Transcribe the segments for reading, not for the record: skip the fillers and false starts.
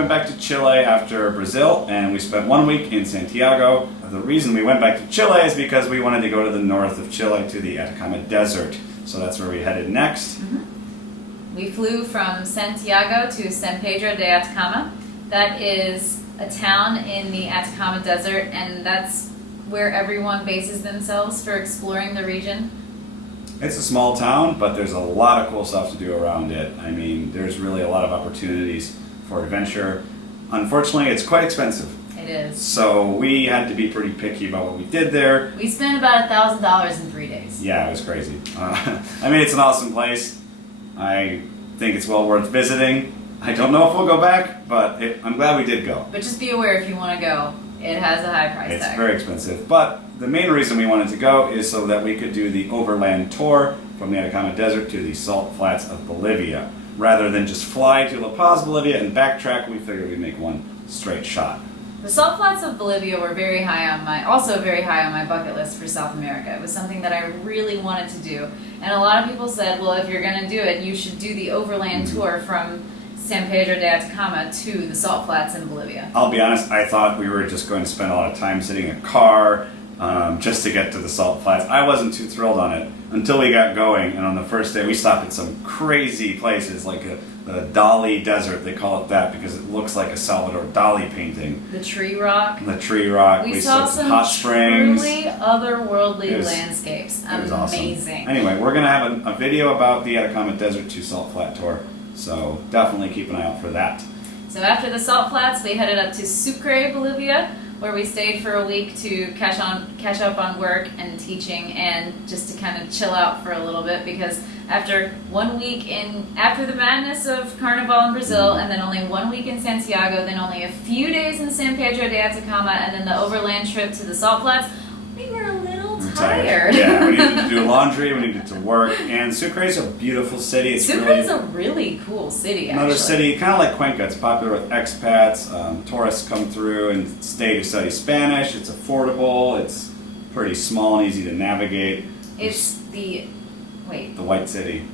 went back to Chile after Brazil, and we spent 1 week in Santiago. The reason we went back to Chile is because we wanted to go to the north of Chile to the Atacama Desert. So that's where we headed next. We flew from Santiago to San Pedro de Atacama. That is a town in the Atacama Desert, and that's where everyone bases themselves for exploring the region. It's a small town, but there's a lot of cool stuff to do around it. I mean, there's really a lot of opportunities for adventure. Unfortunately, it's quite expensive. It is. So we had to be pretty picky about what we did there. We spent about $1,000 in 3 days. Yeah, it was crazy. I mean, it's an awesome place. I think it's well worth visiting. I don't know if we'll go back, but I'm glad we did go. But just be aware if you want to go, it has a high price tag. It's very expensive. But the main reason we wanted to go is so that we could do the overland tour from the Atacama Desert to the Salt Flats of Bolivia. Rather than just fly to La Paz, Bolivia and backtrack, we figured we'd make one straight shot. The Salt Flats of Bolivia were very high on my bucket list for South America. It was something that I really wanted to do. And a lot of people said, well, if you're going to do it, you should do the overland tour from San Pedro de Atacama to the Salt Flats in Bolivia. I'll be honest, I thought we were just going to spend a lot of time sitting in a car just to get to the Salt Flats. I wasn't too thrilled on it until we got going, and on the first day we stopped at some crazy places like the Dali Desert. They call it that because it looks like a Salvador Dali painting. The Tree Rock. The Tree Rock. We saw some hot springs. truly otherworldly landscapes. It was amazing. Awesome. Anyway, we're going to have a video about the Atacama Desert to Salt Flat tour, so definitely keep an eye out for that. So after the Salt Flats, we headed up to Sucre, Bolivia, where we stayed for a week to catch up on work and teaching, and just to kind of chill out for a little bit, because after 1 week after the madness of Carnaval in Brazil, and then only 1 week in Santiago, then only a few days in San Pedro de Atacama, and then the overland trip to the Salt Flats, we were a little tired. Yeah, we needed to do laundry, we needed to work, and Sucre is a beautiful city. Sucre is a really cool city, actually. Another city, kind of like Cuenca. It's popular with expats. Tourists come through and stay to study Spanish. It's affordable. It's pretty small and easy to navigate. It's the White City.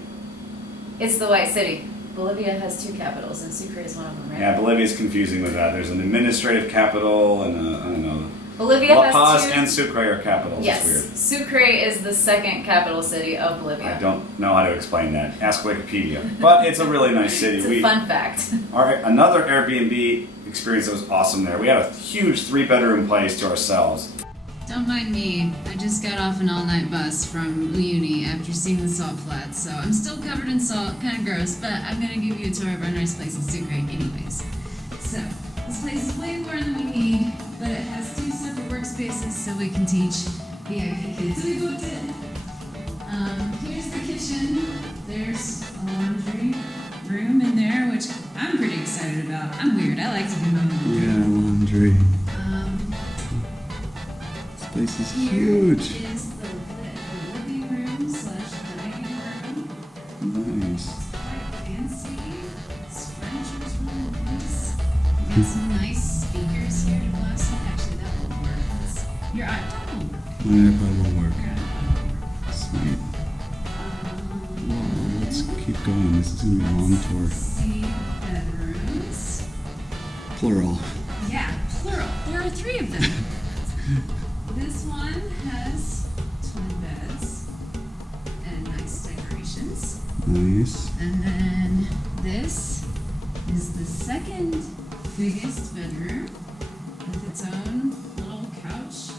It's the White City. Bolivia has 2 capitals, and Sucre is one of them, right? Yeah, Bolivia is confusing with that. There's an administrative capital and I don't know. Bolivia La has Paz 2. and Sucre are capitals. Yes, It's weird. Sucre is the 2nd capital city of Bolivia. I don't know how to explain that. Ask Wikipedia. But it's a really nice city. It's a fun fact. Another Airbnb experience that was awesome there. We had a huge 3-bedroom place to ourselves. Don't mind me, I just got off an all-night bus from Uyuni after seeing the Salt Flats, so I'm still covered in salt, kind of gross, but I'm going to give you a tour of our nice place in Sucre anyways. So, this place is way more than we need, but it has 2 separate workspaces so we can teach VIPKID. So we booked it. Here's the kitchen. There's a laundry room in there, which I'm pretty excited about. I'm weird, I like to do my own laundry. Yeah, laundry. This place is huge. Here is the living room / dining room. Nice. It's quite fancy. This furniture's really nice. You got some nice speakers here to blast in. Actually, that won't work. Your iPhone won't work. My iPod will work. Your iPhone won't work. Sweet. Whoa, let's keep going. This is going to be a long tour. See bedrooms. Plural. Yeah, plural. There are 3 of them. This one has twin beds and nice decorations. Nice. And then this is the 2nd biggest bedroom with its own little couch,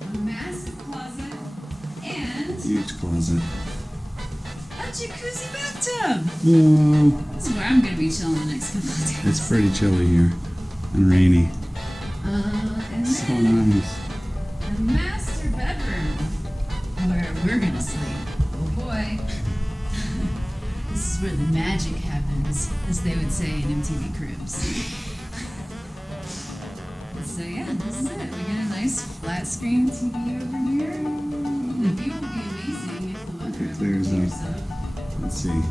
a massive closet, and Huge closet. a jacuzzi bathtub. Whoa. This is where I'm going to be chilling the next couple of days. It's pretty chilly here and rainy. And So then nice. the master bedroom where we're going to sleep. Oh boy. This is where the magic happens, as they would say in MTV Cribs. So yeah, this is it. We got a nice flat screen TV over here. The view will be amazing if the weather ever clears clears up. up. Let's see.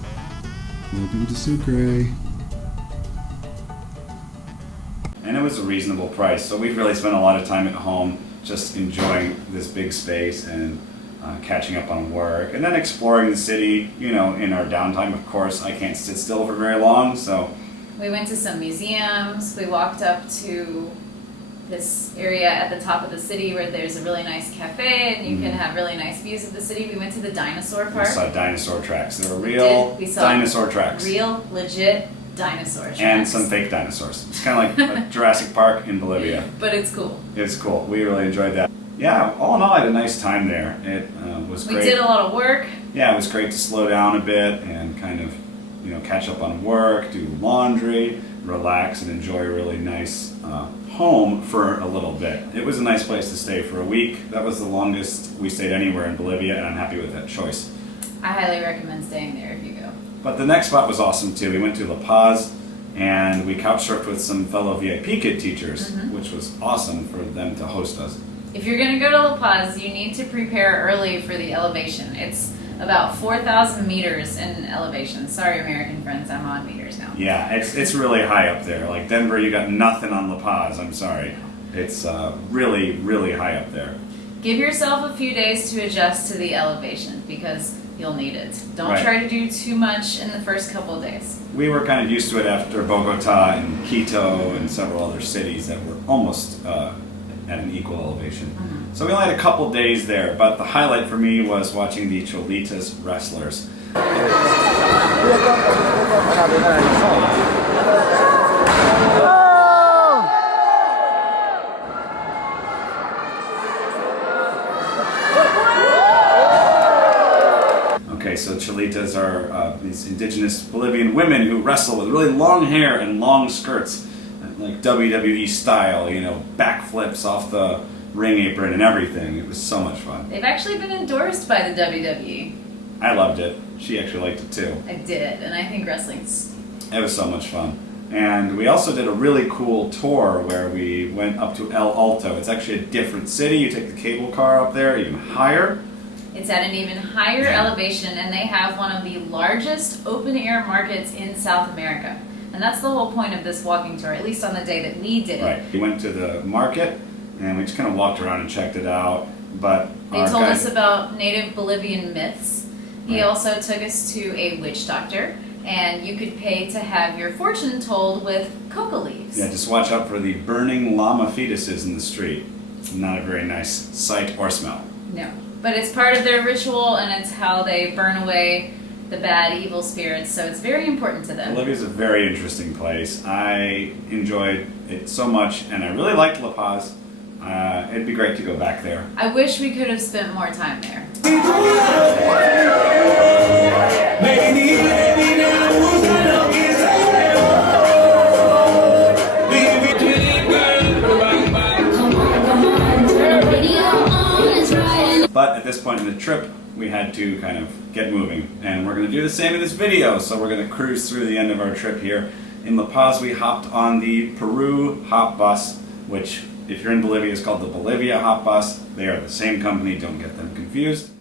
Welcome to Sucre. And it was a reasonable price, so we've really spent a lot of time at home just enjoying this big space and catching up on work, and then exploring the city, you know, in our downtime. Of course, I can't sit still for very long, so We went to some museums. We walked up to this area at the top of the city where there's a really nice cafe and you can have really nice views of the city. We went to the dinosaur We park. saw dinosaur tracks. There were We real did. We saw dinosaur tracks. Real, legit dinosaur tracks. And some fake dinosaurs. It's kind of like a Jurassic Park in Bolivia. But it's cool. It's cool. We really enjoyed that. Yeah, all in all, I had a nice time there. It was great. We did a lot of work. Yeah, it was great to slow down a bit and kind of, catch up on work, do laundry, relax, and enjoy a really nice home for a little bit. It was a nice place to stay for a week. That was the longest we stayed anywhere in Bolivia, and I'm happy with that choice. I highly recommend staying there if you go. But the next spot was awesome too. We went to La Paz, and we couch surfed with some fellow VIPKID teachers, which was awesome for them to host us. If you're going to go to La Paz, you need to prepare early for the elevation. It's about 4,000 meters in elevation. Sorry, American friends, I'm on meters now. Yeah, it's really high up there. Like Denver, you got nothing on La Paz. I'm sorry. It's really, really high up there. Give yourself a few days to adjust to the elevation because you'll need it. Don't Right. try to do too much in the first couple of days. We were kind of used to it after Bogota and Quito and several other cities that were almost at an equal elevation. So we only had a couple days there, but the highlight for me was watching the Cholitas wrestlers. Okay, so Cholitas are these indigenous Bolivian women who wrestle with really long hair and long skirts, like WWE style, backflips off the ring apron and everything. It was so much fun. They've actually been endorsed by the WWE. I loved it. She actually liked it too. I did, and I think wrestling's... It was so much fun. And we also did a really cool tour where we went up to El Alto. It's actually a different city. You take the cable car up there, even higher. It's at an even higher elevation, and they have one of the largest open-air markets in South America. And that's the whole point of this walking tour, at least on the day that we did it. Right. We went to the market, and we just kind of walked around and checked it out. But They told us about native Bolivian myths. He also took us to a witch doctor, and you could pay to have your fortune told with coca leaves. Yeah, just watch out for the burning llama fetuses in the street. Not a very nice sight or smell. No. But it's part of their ritual, and it's how they burn away the bad, evil spirits, so it's very important to them. Bolivia's a very interesting place. I enjoyed it so much, and I really liked La Paz. It'd be great to go back there. I wish we could have spent more time there. But at this point in the trip, we had to kind of get moving. And we're going to do the same in this video. So we're going to cruise through the end of our trip here. In La Paz, we hopped on the Peru Hop Bus, which, if you're in Bolivia, is called the Bolivia Hop Bus. They are the same company, don't get them confused.